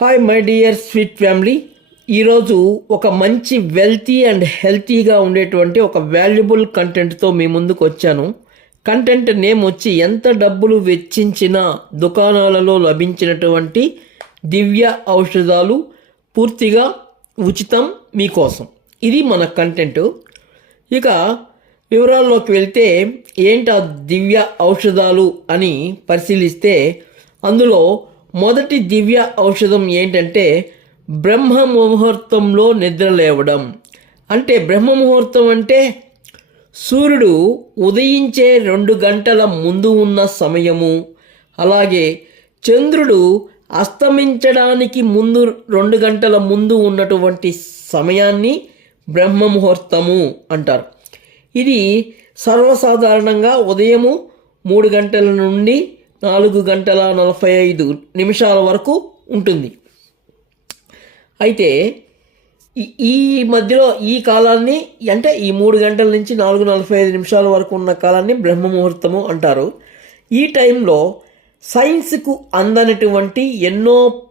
Hi my dear sweet family ఈరోజు ఒక మంచి వెల్తీ అండ్ హెల్తీగా ఉండేటువంటి ఒక వాల్యుబుల్ కంటెంట్తో మీ ముందుకు వచ్చాను. కంటెంట్ నేమ్ వచ్చి ఎంత డబ్బులు వెచ్చించినా దుకాణాలలో లభించినటువంటి దివ్య ఔషధాలు పూర్తిగా ఉచితం మీకోసం. ఇది మన కంటెంట్ ఇక వివరాల్లోకి వెళ్తే ఏంటి ఆ దివ్య ఔషధాలు అని పరిశీలిస్తే అందులో మొదటి దివ్య ఔషధం ఏంటంటే బ్రహ్మ ముహూర్తంలో నిద్ర లేవడం. అంటే బ్రహ్మ ముహూర్తం అంటే సూర్యుడు ఉదయించే రెండు గంటల ముందు ఉన్న సమయము. అలాగే చంద్రుడు అస్తమించడానికి ముందు రెండు గంటల ముందు ఉన్నటువంటి సమయాన్ని బ్రహ్మ ముహూర్తము అంటారు. ఇది సర్వసాధారణంగా ఉదయము మూడు గంటల నుండి నాలుగు గంటల నలభై ఐదు నిమిషాల వరకు ఉంటుంది. అయితే ఈ- మధ్యలో ఈ కాలాన్ని అంటే ఈ మూడు గంటల నుంచి నాలుగు నలభై ఐదు నిమిషాల వరకు ఉన్న కాలాన్ని బ్రహ్మ ముహూర్తము అంటారు. ఈ టైంలో సైన్స్కు అందనటువంటి ఎన్నో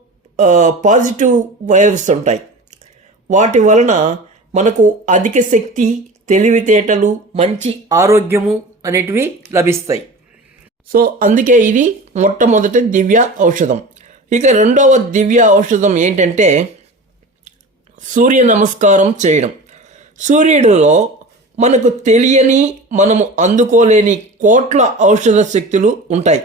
పాజిటివ్ వైర్స్ ఉంటాయి. వాటి వలన మనకు అధిక శక్తి తెలివితేటలు మంచి ఆరోగ్యము అనేటివి లభిస్తాయి. సో అందుకే ఇది మొట్టమొదటి దివ్య ఔషధం. ఇక రెండవ దివ్య ఔషధం ఏంటంటే సూర్య నమస్కారం చేయడం. సూర్యుడిలో మనకు తెలియని మనము అందుకోలేని కోట్ల ఔషధ శక్తులు ఉంటాయి.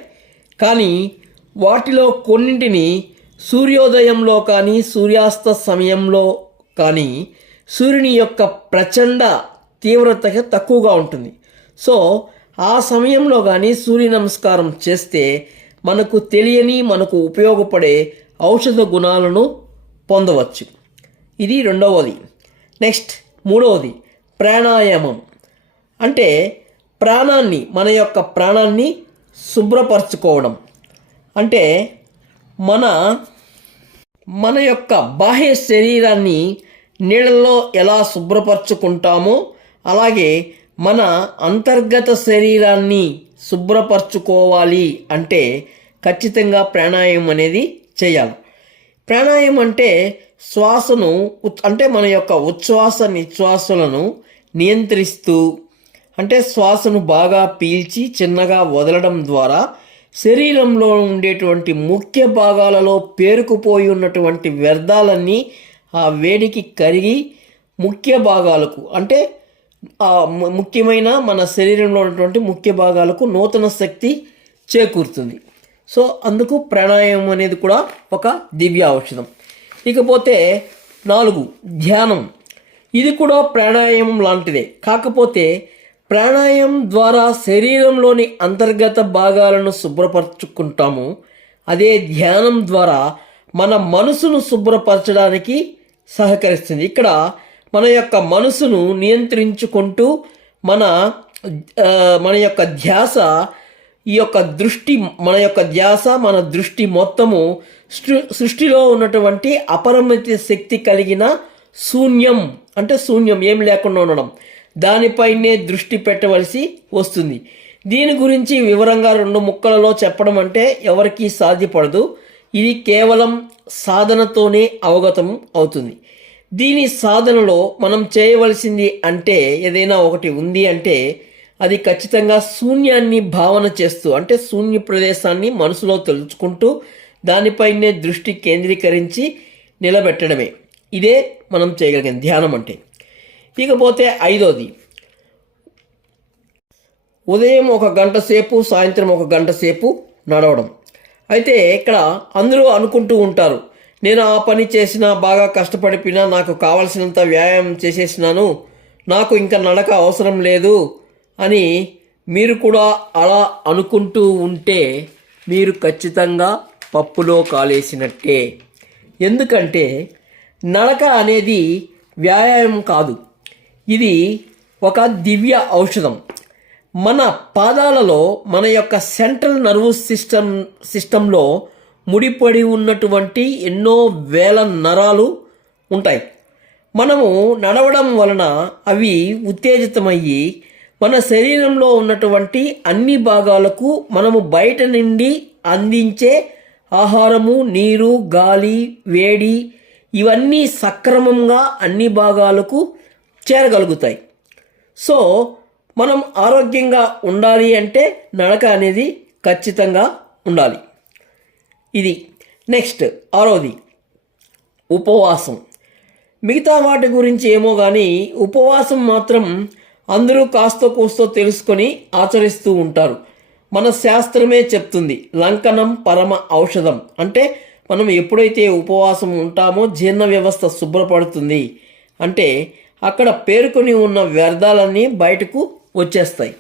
కానీ వాటిలో కొన్నింటిని సూర్యోదయంలో కానీ సూర్యాస్త సమయంలో కానీ సూర్యుని యొక్క ప్రచండ తీవ్రత తక్కువగా ఉంటుంది. సో ఆ సమయంలో కానీ సూర్య నమస్కారం చేస్తే మనకు తెలియని మనకు ఉపయోగపడే ఔషధ గుణాలను పొందవచ్చు. ఇది రెండవది. నెక్స్ట్ మూడవది. ప్రాణాయామం. అంటే ప్రాణాన్ని మన యొక్క ప్రాణాన్ని శుభ్రపరచుకోవడం. అంటే మన మన యొక్క బాహ్య శరీరాన్ని నీళ్ళల్లో ఎలా శుభ్రపరచుకుంటామో అలాగే మన అంతర్గత శరీరాన్ని శుభ్రపరచుకోవాలి అంటే ఖచ్చితంగా ప్రాణాయామం అనేది చేయాలి. ప్రాణాయామం అంటే శ్వాసను ఉత్- అంటే మన యొక్క ఉచ్ఛ్వాస నిశ్వాసలను నియంత్రిస్తూ అంటే శ్వాసను బాగా పీల్చి చిన్నగా వదలడం ద్వారా శరీరంలో ఉండేటువంటి ముఖ్య భాగాలలో పేరుకుపోయి ఉన్నటువంటి వ్యర్థాలన్నీ ఆ వేడికి కరిగి ముఖ్య భాగాలకు అంటే ముఖ్యమైన మన శరీరంలో ఉన్నటువంటి ముఖ్య భాగాలకు నూతన శక్తి చేకూరుతుంది. సో అందుకు ప్రాణాయామం అనేది కూడా ఒక దివ్య ఔషధం. ఇకపోతే నాలుగు ధ్యానం. ఇది కూడా ప్రాణాయామం లాంటిదే. కాకపోతే ప్రాణాయామం ద్వారా శరీరంలోని అంతర్గత భాగాలను శుభ్రపరచుకుంటాము. అదే ధ్యానం ద్వారా మన మనసును శుభ్రపరచడానికి సహకరిస్తుంది. ఇక్కడ మన యొక్క మనసును నియంత్రించుకుంటూ మన మన యొక్క ధ్యాస ఈ యొక్క దృష్టి మన యొక్క ధ్యాస మన దృష్టి మొత్తము సృ- సృష్టిలో ఉన్నటువంటి అపరిమిత శక్తి కలిగిన శూన్యం. అంటే శూన్యం ఏం లేకుండా ఉండడం. దానిపైనే దృష్టి పెట్టవలసి వస్తుంది. దీని గురించి వివరంగా రెండు ముక్కలలో చెప్పడం అంటే ఎవరికీ సాధ్యపడదు. ఇది కేవలం సాధనతోనే అవగతం అవుతుంది. దీని సాధనలో మనం చేయవలసింది అంటే ఏదైనా ఒకటి ఉంది అంటే అది ఖచ్చితంగా శూన్యాన్ని భావన చేస్తూ అంటే శూన్య ప్రదేశాన్ని మనసులో తెలుసుకుంటూ దానిపైనే దృష్టి కేంద్రీకరించి నిలబెట్టడమే. ఇదే మనం చేయగలిగిన ధ్యానం అంటే. ఇకపోతే ఐదోది. ఉదయం ఒక గంట సేపు సాయంత్రం ఒక గంట సేపు నడవడం. అయితే ఇక్కడ అందరూ అనుకుంటూ ఉంటారు నేను ఆ పని చేసినా బాగా కష్టపడిపోయినా నాకు కావలసినంత వ్యాయామం చేసేసినాను. నాకు ఇంకా నడక అవసరం లేదు అని మీరు కూడా అలా అనుకుంటూ ఉంటే మీరు ఖచ్చితంగా పప్పులో కాలేసినట్టే. ఎందుకంటే నడక అనేది వ్యాయామం కాదు. ఇది ఒక దివ్య ఔషధం. మన పాదాలలో మన యొక్క సెంట్రల్ నర్వస్ సిస్టమ్ సిస్టంలో ముడిపడి ఉన్నటువంటి ఎన్నో వేల నరాలు ఉంటాయి. మనము నడవడం వలన అవి ఉత్తేజితమయ్యి మన శరీరంలో ఉన్నటువంటి అన్ని భాగాలకు మనము బయట నుండి అందించే ఆహారము నీరు గాలి వేడి ఇవన్నీ సక్రమంగా అన్ని భాగాలకు చేరగలుగుతాయి. సో మనం ఆరోగ్యంగా ఉండాలి అంటే నడక అనేది ఖచ్చితంగా ఉండాలి. ఇది. నెక్స్ట్ ఆరోది. ఉపవాసం. మిగతా వాటి గురించి ఏమో కానీ ఉపవాసం మాత్రం అందరూ కాస్త కూస్తో తెలుసుకొని ఆచరిస్తూ ఉంటారు. మన శాస్త్రమే చెప్తుంది లంకనం పరమ ఔషధం. అంటే మనం ఎప్పుడైతే ఉపవాసం ఉంటామో జీర్ణ వ్యవస్థ శుభ్రపడుతుంది. అంటే అక్కడ పేర్కొని ఉన్న వ్యర్థాలన్నీ బయటకు వచ్చేస్తాయి.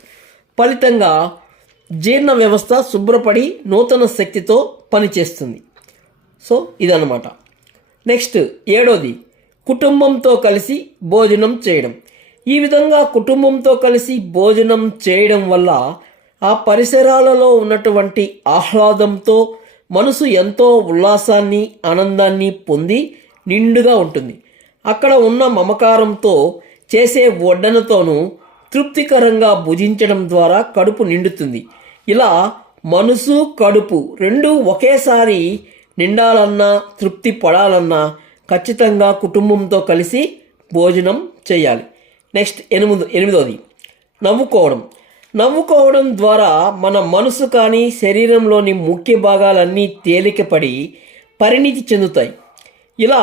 ఫలితంగా జీర్ణ వ్యవస్థ శుభ్రపడి నూతన శక్తితో పనిచేస్తుంది. సో ఇదన్నమాట. నెక్స్ట్ ఏడోది కుటుంబంతో కలిసి భోజనం చేయడం. ఈ విధంగా కుటుంబంతో కలిసి భోజనం చేయడం వల్ల ఆ పరిసరాలలో ఉన్నటువంటి ఆహ్లాదంతో మనసు ఎంతో ఉల్లాసాన్ని ఆనందాన్ని పొంది నిండుగా ఉంటుంది. అక్కడ ఉన్న మమకారంతో చేసే వడ్డనతోనూ తృప్తికరంగా భుజించడం ద్వారా కడుపు నిండుతుంది. ఇలా మనసు కడుపు రెండు ఒకేసారి నిండాలన్నా తృప్తి పడాలన్నా ఖచ్చితంగా కుటుంబంతో కలిసి భోజనం చేయాలి. నెక్స్ట్ ఎనిమిది ఎనిమిదోది. నవ్వుకోవడం. నవ్వుకోవడం ద్వారా మన మనసు కానీ శరీరంలోని ముఖ్య భాగాలన్నీ తేలికపడి పరిణితి చెందుతాయి. ఇలా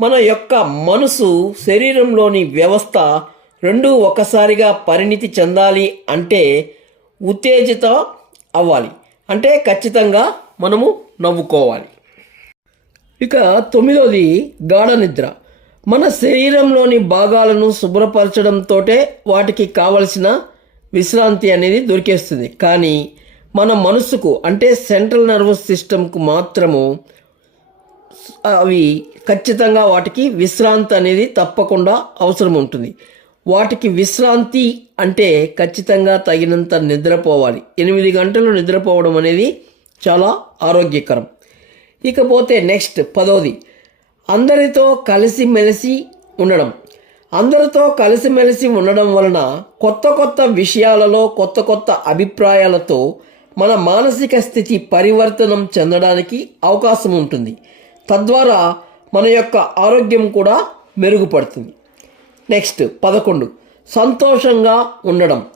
మన యొక్క మనసు శరీరంలోని వ్యవస్థ రెండు ఒకసారిగా పరిణితి చెందాలి అంటే ఉత్తేజిత అవ్వాలి. అంటే ఖచ్చితంగా మనము నవ్వుకోవాలి. ఇక తొమ్మిదవది గాఢ నిద్ర. మన శరీరంలోని భాగాలను శుభ్రపరచడంతోటే వాటికి కావలసిన విశ్రాంతి అనేది దొరికేస్తుంది. కానీ మన మనసుకు అంటే సెంట్రల్ నర్వస్ సిస్టమ్కు మాత్రము అవి ఖచ్చితంగా వాటికి విశ్రాంతి అనేది తప్పకుండా అవసరం ఉంటుంది వాటికి విశ్రాంతి అంటే ఖచ్చితంగా తగినంత నిద్రపోవాలి. ఎనిమిది గంటలు నిద్రపోవడం అనేది చాలా ఆరోగ్యకరం. ఇకపోతే నెక్స్ట్ పదోది అందరితో కలిసిమెలిసి ఉండడం. అందరితో కలిసిమెలిసి ఉండడం వలన కొత్త కొత్త విషయాలలో కొత్త కొత్త అభిప్రాయాలతో మన మానసిక స్థితి పరివర్తనం చెందడానికి అవకాశం ఉంటుంది. తద్వారా మన యొక్క ఆరోగ్యం కూడా మెరుగుపడుతుంది. నెక్స్ట్ పదకొండు. సంతోషంగా ఉండడం.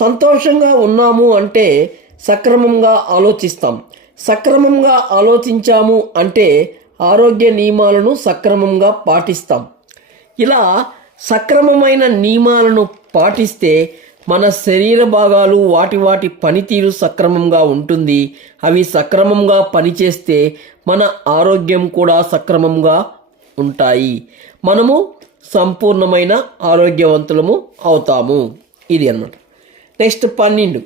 సంతోషంగా ఉన్నాము అంటే సక్రమంగా ఆలోచిస్తాం. సక్రమంగా ఆలోచించాము అంటే ఆరోగ్య నియమాలను సక్రమంగా పాటిస్తాం. ఇలా సక్రమమైన నియమాలను పాటిస్తే మన శరీర భాగాలు వాటి వాటి పనితీరు సక్రమంగా ఉంటుంది. అవి సక్రమంగా పనిచేస్తే మన ఆరోగ్యం కూడా సక్రమంగా ఉంటాయి. మనము సంపూర్ణమైన ఆరోగ్యవంతులము అవుతాము. ఇది అన్నమాట. నెక్స్ట్ పన్నెండు.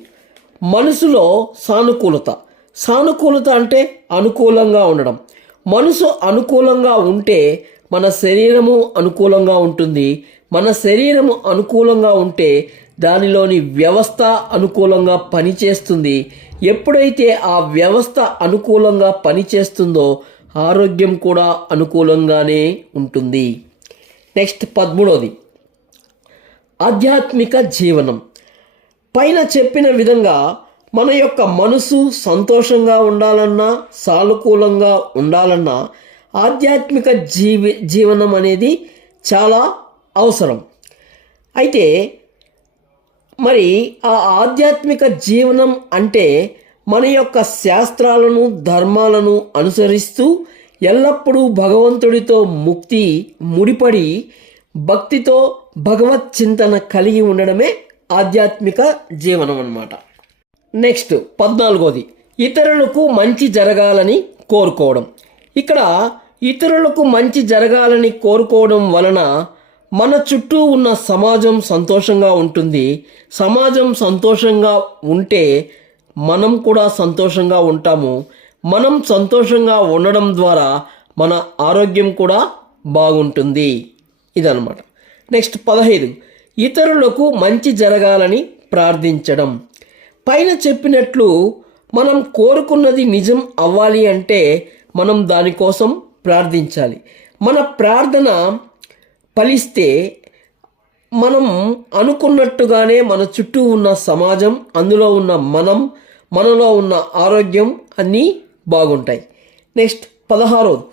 మనసులో సానుకూలత. సానుకూలత అంటే అనుకూలంగా ఉండడం. మనసు అనుకూలంగా ఉంటే మన శరీరము అనుకూలంగా ఉంటుంది. మన శరీరము అనుకూలంగా ఉంటే దానిలోని వ్యవస్థ అనుకూలంగా పనిచేస్తుంది. ఎప్పుడైతే ఆ వ్యవస్థ అనుకూలంగా పనిచేస్తుందో ఆరోగ్యం కూడా అనుకూలంగానే ఉంటుంది. నెక్స్ట్ పదమూడవది ఆధ్యాత్మిక జీవనం. పైన చెప్పిన విధంగా మన యొక్క మనసు సంతోషంగా ఉండాలన్నా సానుకూలంగా ఉండాలన్నా ఆధ్యాత్మిక జీవి జీవనం అనేది చాలా అవసరం. అయితే మరి ఆ ఆధ్యాత్మిక జీవనం అంటే మన యొక్క శాస్త్రాలను ధర్మాలను అనుసరిస్తూ ఎల్లప్పుడూ భగవంతుడితో ముక్తి ముడిపడి భక్తితో భగవత్ చింతన కలిగి ఉండడమే ఆధ్యాత్మిక జీవనం అన్నమాట. నెక్స్ట్ పద్నాలుగోది. ఇతరులకు మంచి జరగాలని కోరుకోవడం. ఇక్కడ ఇతరులకు మంచి జరగాలని కోరుకోవడం వలన మన చుట్టూ ఉన్న సమాజం సంతోషంగా ఉంటుంది. సమాజం సంతోషంగా ఉంటే మనం కూడా సంతోషంగా ఉంటాము. మనం సంతోషంగా ఉండడం ద్వారా మన ఆరోగ్యం కూడా బాగుంటుంది. ఇదనమాట నెక్స్ట్ పదహైదు. ఇతరులకు మంచి జరగాలని ప్రార్థించడం. పైన చెప్పినట్లు మనం కోరుకున్నది నిజం అవ్వాలి అంటే మనం దానికోసం ప్రార్థించాలి. మన ప్రార్థన ఫలిస్తే మనం అనుకున్నట్టుగానే మన చుట్టూ ఉన్న సమాజం అందులో ఉన్న మనం మనలో ఉన్న ఆరోగ్యం అన్నీ బాగుంటాయి. నెక్స్ట్ పదహారోది.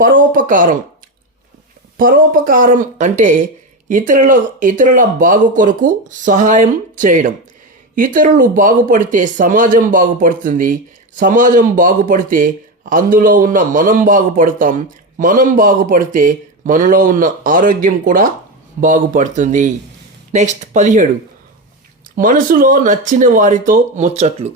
పరోపకారం. పరోపకారం అంటే ఇతరుల ఇతరుల బాగు కొరకు సహాయం చేయడం. ఇతరులు బాగుపడితే సమాజం బాగుపడుతుంది. సమాజం బాగుపడితే అందులో ఉన్న మనం బాగుపడతాం. మనం బాగుపడితే మనలో ఉన్న ఆరోగ్యం కూడా బాగుపడుతుంది. నెక్స్ట్ పదిహేడు. మనసులో నచ్చిన వారితో ముచ్చట్లు.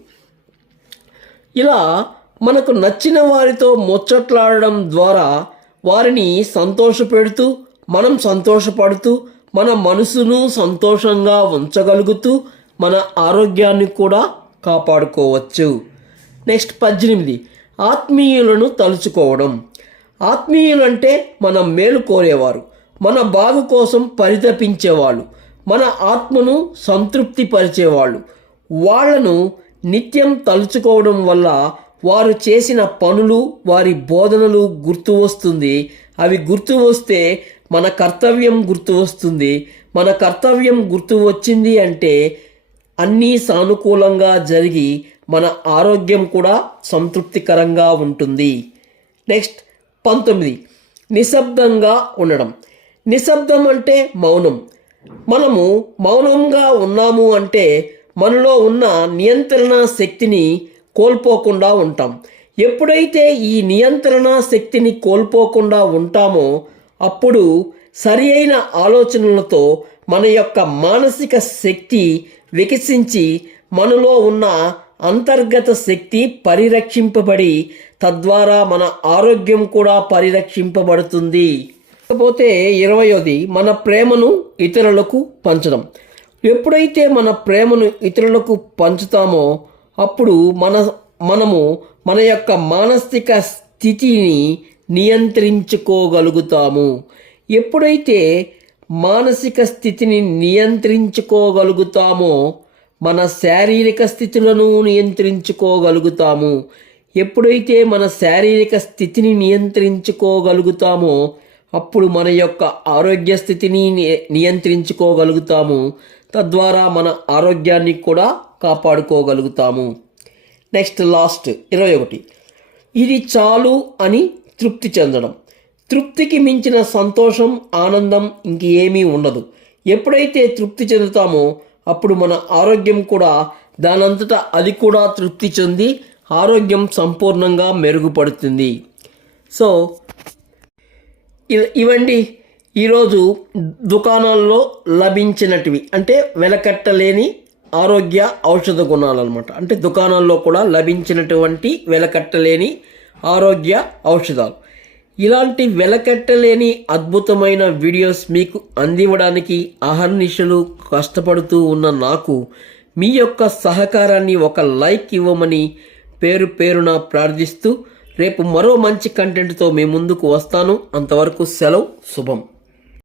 ఇలా మనకు నచ్చిన వారితో ముచ్చట్లాడడం ద్వారా వారిని సంతోషపెడుతూ మనం సంతోషపడుతూ మన మనసును సంతోషంగా ఉంచగలుగుతూ మన ఆరోగ్యాన్ని కూడా కాపాడుకోవచ్చు. నెక్స్ట్ పద్దెనిమిది. ఆత్మీయులను తలుచుకోవడం. ఆత్మీయులంటే మన మేలు కోరేవారు. మన బాగు కోసం పరితపించేవాళ్ళు. మన ఆత్మను సంతృప్తిపరిచేవాళ్ళు. వాళ్ళను నిత్యం తలుచుకోవడం వల్ల వారు చేసిన పనులు వారి బోధనలు గుర్తు వస్తుంది. అవి గుర్తు వస్తే మన కర్తవ్యం గుర్తు వస్తుంది. మన కర్తవ్యం గుర్తు వచ్చింది అంటే అన్నీ సానుకూలంగా జరిగి మన ఆరోగ్యం కూడా సంతృప్తికరంగా ఉంటుంది. నెక్స్ట్ పంతొమ్మిది. నిశ్శబ్దంగా ఉండడం. నిశ్శబ్దం అంటే మౌనం. మనము మౌనంగా ఉన్నాము అంటే మనలో ఉన్న నియంత్రణ శక్తిని కోల్పోకుండా ఉంటాం. ఎప్పుడైతే ఈ నియంత్రణ శక్తిని కోల్పోకుండా ఉంటామో అప్పుడు సరి అయిన ఆలోచనలతో మన యొక్క మానసిక శక్తి వికసించి మనలో ఉన్న అంతర్గత శక్తి పరిరక్షింపబడి తద్వారా మన ఆరోగ్యం కూడా పరిరక్షింపబడుతుంది. కాకపోతే ఇరవయోది మన ప్రేమను ఇతరులకు పంచడం. ఎప్పుడైతే మన ప్రేమను ఇతరులకు పంచుతామో అప్పుడు మన మనము మన యొక్క మానసిక స్థితిని నియంత్రించుకోగలుగుతాము. ఎప్పుడైతే మానసిక స్థితిని నియంత్రించుకోగలుగుతామో మన శారీరక స్థితులను నియంత్రించుకోగలుగుతాము. ఎప్పుడైతే మన శారీరక స్థితిని నియంత్రించుకోగలుగుతామో అప్పుడు మన యొక్క ఆరోగ్య స్థితిని నియంత్రించుకోగలుగుతాము. తద్వారా మన ఆరోగ్యాన్ని కూడా కాపాడుకోగలుగుతాము. నెక్స్ట్ లాస్ట్ ఇరవై ఒకటి. ఇది చాలు అని తృప్తి చెందడం. తృప్తికి మించిన సంతోషం ఆనందం ఇంకేమీ ఉండదు. ఎప్పుడైతే తృప్తి చెందుతామో అప్పుడు మన ఆరోగ్యం కూడా దానంతటా అది కూడా తృప్తి చెంది ఆరోగ్యం సంపూర్ణంగా మెరుగుపడుతుంది. సో ఇవ- ఇవండి. ఈరోజు దుకాణాల్లో లభించినటివి. అంటే వెలకట్టలేని ఆరోగ్య ఔషధ గుణాలు అనమాట అంటే దుకాణాల్లో కూడా లభించినటువంటి వెలకట్టలేని ఆరోగ్య ఔషధాలు. ఇలాంటి వెలకట్టలేని అద్భుతమైన వీడియోస్ మీకు అందివ్వడానికి అహర్నిశలు కష్టపడుతూ ఉన్న నాకు మీ యొక్క సహకారాన్ని ఒక లైక్ ఇవ్వమని పేరు పేరున ప్రార్థిస్తూ రేపు మరో మంచి కంటెంట్తో మీ ముందుకు వస్తాను. అంతవరకు సెలవు శుభం.